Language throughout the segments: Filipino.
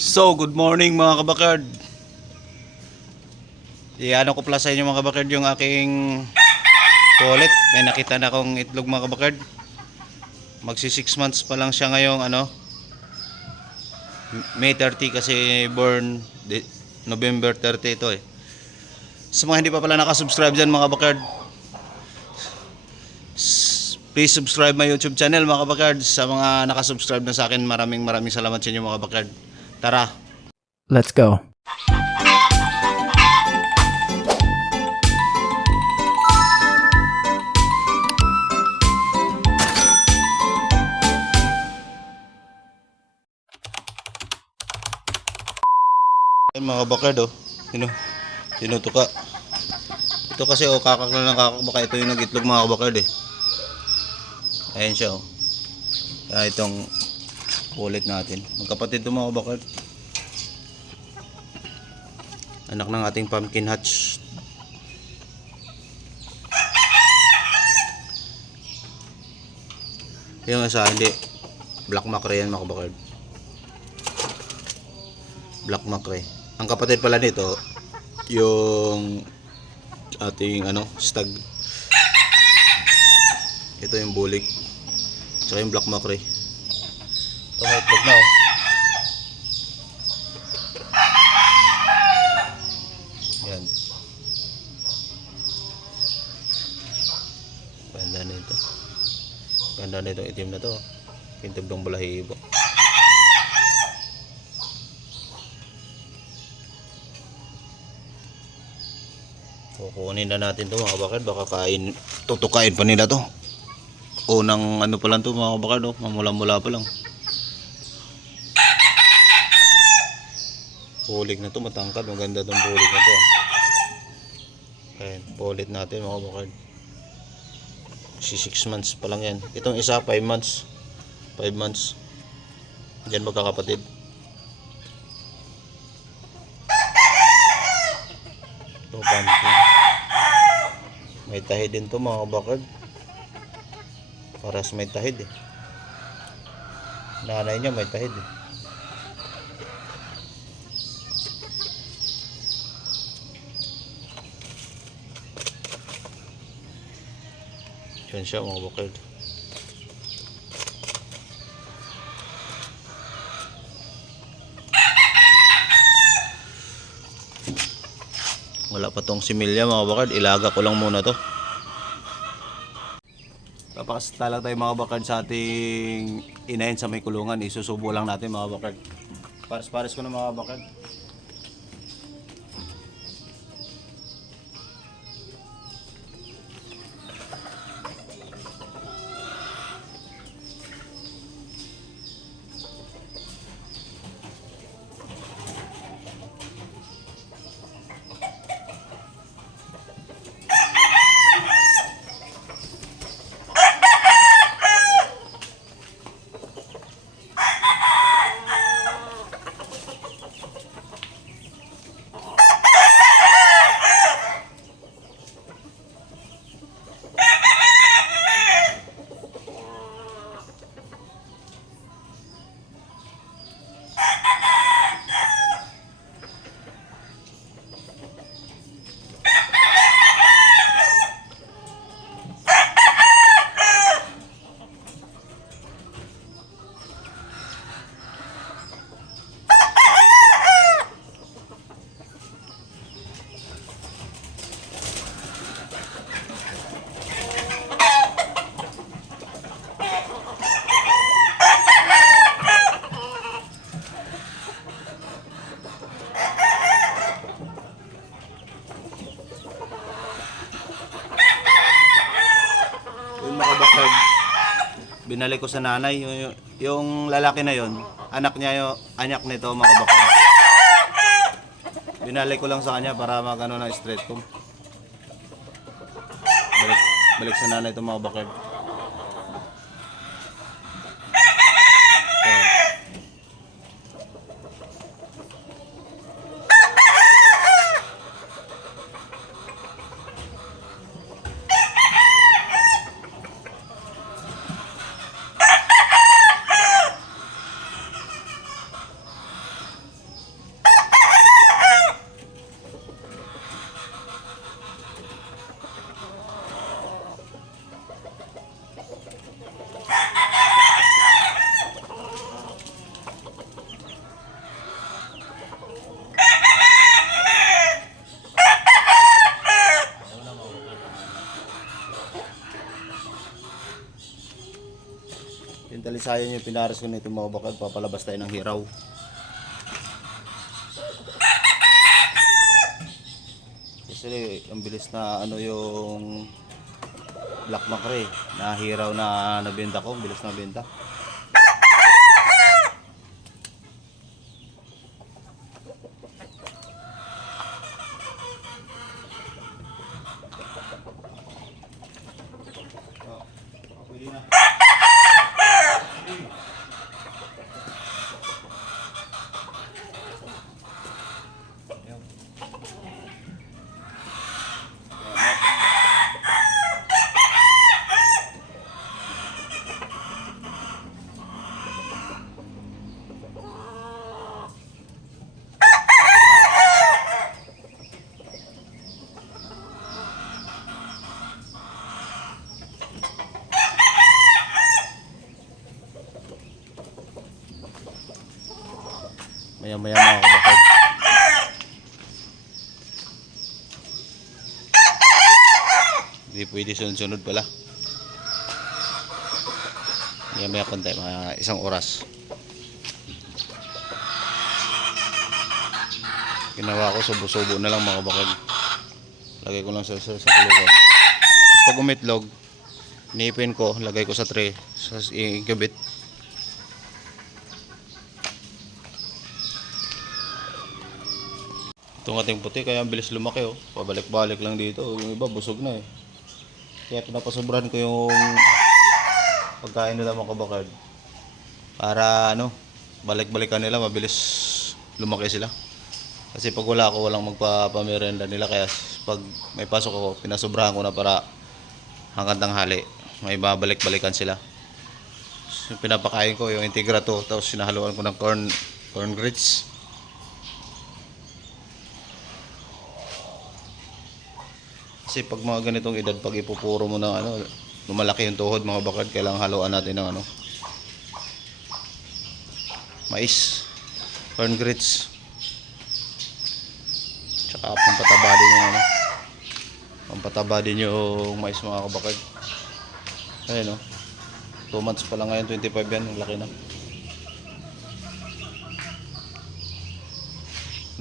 So, good morning mga kabakard. Iano ko pala sa inyo mga kabakard yung aking wallet. May nakita na akong itlog mga kabakard. Magsi 6 months pa lang siya ngayong May 30 kasi born November 30 ito eh. Sa mga hindi pa pala nakasubscribe dyan mga kabakard, please subscribe my YouTube channel mga kabakard. Sa mga nakasubscribe na sa akin, maraming salamat sa inyo mga kabakard. Tara! Let's go. Ayan mga kabakard tinutuka. Ito kasi kakak na ng kakak, baka ito yung nag-itlog mga kabakard eh. Ayan siya Kaya itong wallet natin. Magkapatid ito mga kabakard. Anak ng ating pumpkin hatch. Yung isa hindi. Black mackerel yan mga kabakard. Black mackerel. Ang kapatid pala nito yung ating stag. Ito yung bulik. Tsaka yung black mackerel. Ito may itlog na Yan. Ganda nito. Ganda nito itim na to. Pintog ng balahibo. Kukunin na natin to mga kabakard. Baka tutukain pa nila to. Unang pa lang to mga kabakard mamula-mula pa lang. Pulik na to, matangkad. Maganda tong pulik na to. Ayan, pulit natin mga kabakard. 6 months pa lang yan. Itong isa 5 months. 5 months. Diyan magkakapatid. Ito pumpkin. May tahid din to mga kabakard. Paras may tahid eh. Nanay niya may tahid eh. Yan siya mga kabakard. Wala pa tong similya mga kabakard. Ilaga ko lang muna to. Papakasta lang tayo mga kabakard sa ating inahin sa may kulungan. Isusubo lang natin mga kabakard. Pares-pares ko na mga kabakard. Binalik ko sa nanay yung lalaki na yon, anak anak nito mga kabakard. Binalik ko lang sa kanya para magano na straight comb. Balik sa nanay ito mga kabakard. sanisayan yung pinares ko nito mga bakal, papalabas tayo ng hiraw. Kasi ang bilis na ano yung black macre na hiraw na nabenta ko, bilis na benta. Pwede na. Maya-maya mga kabakal. Hindi pwede sunod-sunod pala. Maya-maya konti, mga 1 oras. Ginawa ko subo-subo na lang mga kabakal. Lagay ko lang sa kulugan. Tapos pag umitlog, inipin ko, lagay ko sa tray, sa igabit. Itong ating puti kaya ang bilis lumaki oh. Pabalik-balik lang dito. Yung iba busog na eh. Kaya pinapasobrahan ko yung pagkain nila mga kabakard. Para ano, balik-balikan nila, mabilis lumaki sila. Kasi pag wala ako, walang magpapamerenda nila. Kaya pag may pasok ako, pinasobrahan ko na para hanggang tanghali. May babalik-balikan sila. So, pinapakain ko yung Integra to. Tapos sinahaluan ko ng corn grits. Kasi pag mga ganitong edad, pag ipupuro mo ng ano, lumalaki yung tuhod mga bakad, kailangan haluan natin ng ano, mais, corn grits, tsaka pampataba din yung ano, pampataba din yung mais mga kabakad. Ayun o, 2 months pa lang ngayon, 25 yan, ang laki na.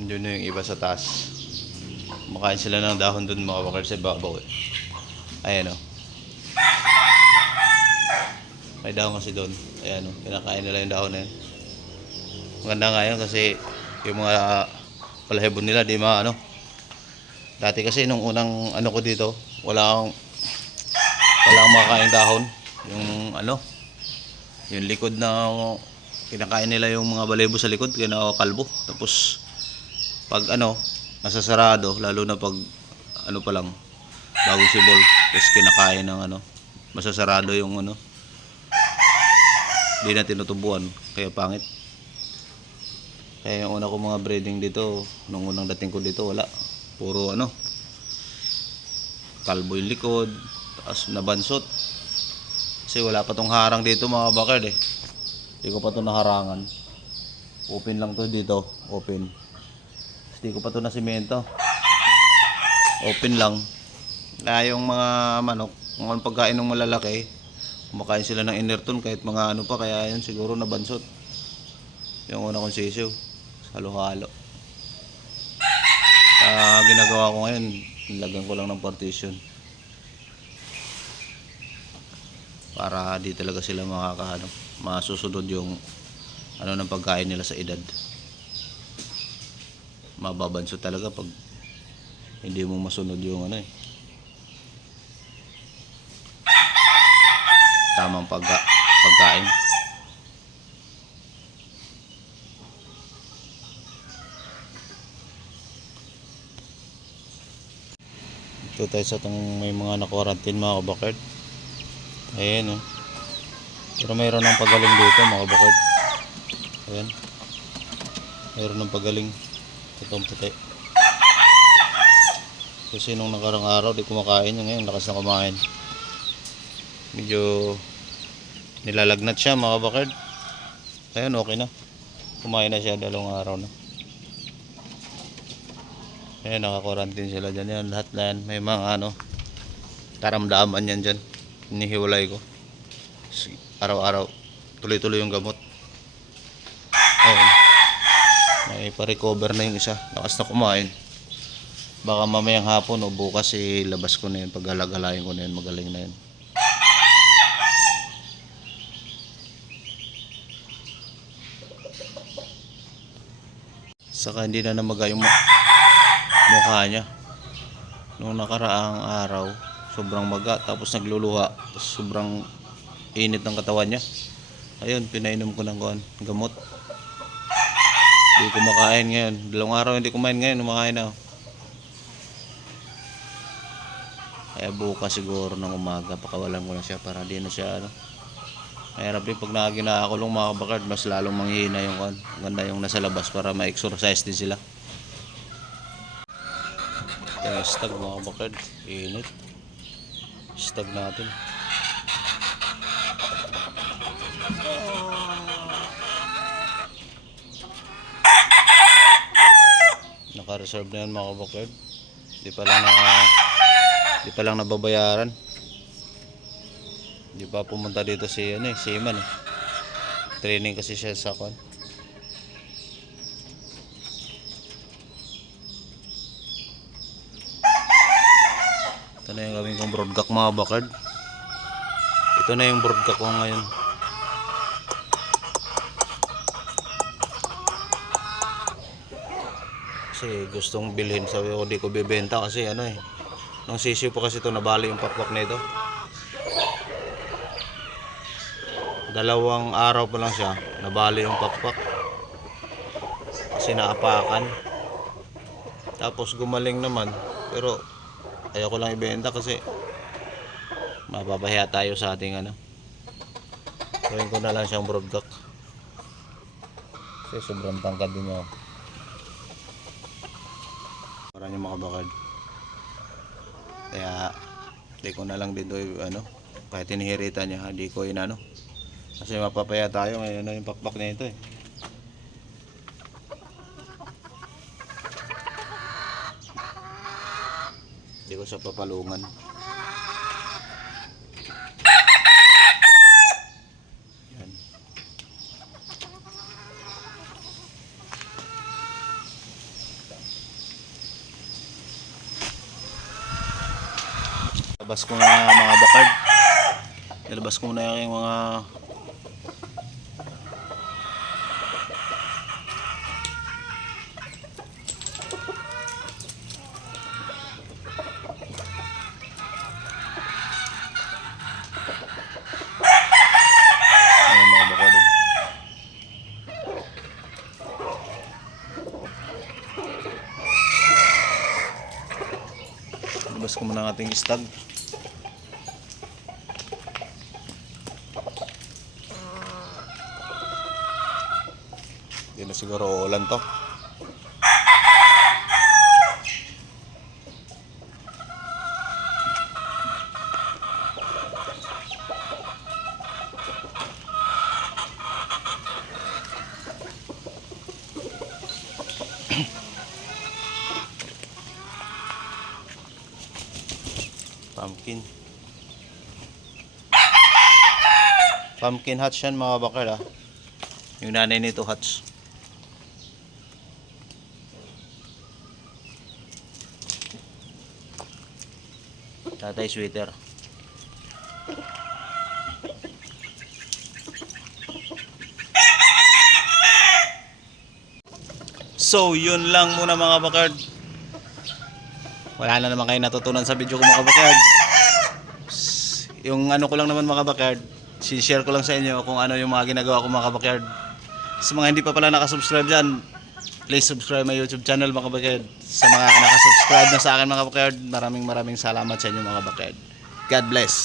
Nandiyon na yung iba sa taas. Makain sila ng dahon dun mga bakal sa babaw eh. Ayan o. May dahon kasi dun. Ayan o. Kinakain nila yung dahon na yun. Maganda nga yun kasi yung mga palahibon nila di ano. Dati kasi nung unang ano ko dito, walang makakain dahon. Yung ano, yung likod na kinakain nila yung mga balibo sa likod, kinakalbo. Tapos pag ano, nasasarado, lalo na pag ano pa lang, bagong sibol, tapos kinakain ng ano, masasarado yung ano, hindi na tinutubuan, kaya pangit. Kaya yung una ko mga breeding dito, nung unang dating ko dito, wala, puro ano, kalbo yung likod, taas nabansot. Kasi wala pa tong harang dito mga bakard eh, hindi ko pa to naharangan, open lang to dito, open. Hindi ko pa ito na simento. Open lang. Kaya yung mga manok, kung anong pagkain ng malalaki, kumakain sila ng inerton kahit mga ano pa, kaya yun siguro nabansot. Yung una kong sisiw, halo-halo. Ginagawa ko ngayon, nilagyan ko lang ng partition. Para di talaga sila masusunod yung ano ng pagkain nila sa edad. Mababanso talaga pag hindi mo masunod yung ano eh, tamang pagkain. Ito tayo sa itong may mga na-quarantine mga kabakard. Ayan oh. Pero mayroon ng pagaling dito mga kabakard. Ayan, mayroon ng pagaling. Itong puti. Kasi nung nakarang araw di kumakain, ngayon lakas na kumain. Medyo nilalagnat siya mga bakard. Ayun, okay na. Kumain na siya 2 araw na. Ayun, naka-quarantine sila dyan. Yan, lahat na yan. May mga ano, karamdaman yan dyan. Inihiwalay ko. Araw-araw tuloy-tuloy yung gamot. Ayun. May pa-recover na yung isa. Lakas na kumain. Baka mamayang hapon o bukas ilabas ko na yun. Pag-alagalayin ko na yun. Magaling na yun. Saka hindi na namaga yung mukha niya. Noong nakaraang araw, sobrang maga. Tapos nagluluha. Tapos sobrang init ng katawan niya. Ayun, pinainom ko ng gamot. Hindi kumakain ngayon. 2 araw hindi kumain ngayon. Kumakain na. Kaya bukas siguro ng umaga pakawalan ko na siya para di na siya mahirap din pag nakaginakulong mga kabakard, mas lalong manghihina yung ganda yung nasa labas para ma-exercise din sila. Yung stag mga kabakard, init. Stag natin. Naka-reserve na yan mga kabakard. Di pa lang nababayaran. Di pa pumunta dito si Seaman eh. Training kasi siya sa kwan. Ito na yung gawin kong broadcock mga bakard. Ito na yung broadcock ko ngayon. Kasi gustong bilhin, sabi ko di ko bibenta kasi nung sisiw pa kasi ito nabali yung pakpak na ito. 2 araw pa lang siya nabali yung pakpak kasi naapakan. Tapos gumaling naman pero ayaw ko lang ibenta kasi mapapahiya tayo sa ating gawin ko na lang siyang broadcock kasi sobrang tangkad din niya. Para niyo mga bakard. Kaya di ko na lang dito kahit hinihirita niya di ko kasi mapapaya tayo ngayon yung pakpak na ito eh. Di ko sa papalungan. Yan. Labas ko na mga bakard. Nilabas ko na yung mga labas ko muna ang ating stag. Hindi na siguro uulan to. Pumpkin hatch yan mga bakar yung nanay nito hatch. Tatay sweater. So yun lang muna mga bakard. Wala na naman kayo natutunan sa video ko mga bakard. Yung ko lang naman mga bakard, share ko lang sa inyo kung ano yung mga ginagawa ko mga bakard. Sa mga hindi pa pala nakasubscribe dyan, please subscribe my YouTube channel mga bakard. Sa mga nakasubscribe na sa akin mga bakard, maraming salamat sa inyo mga bakard. God bless.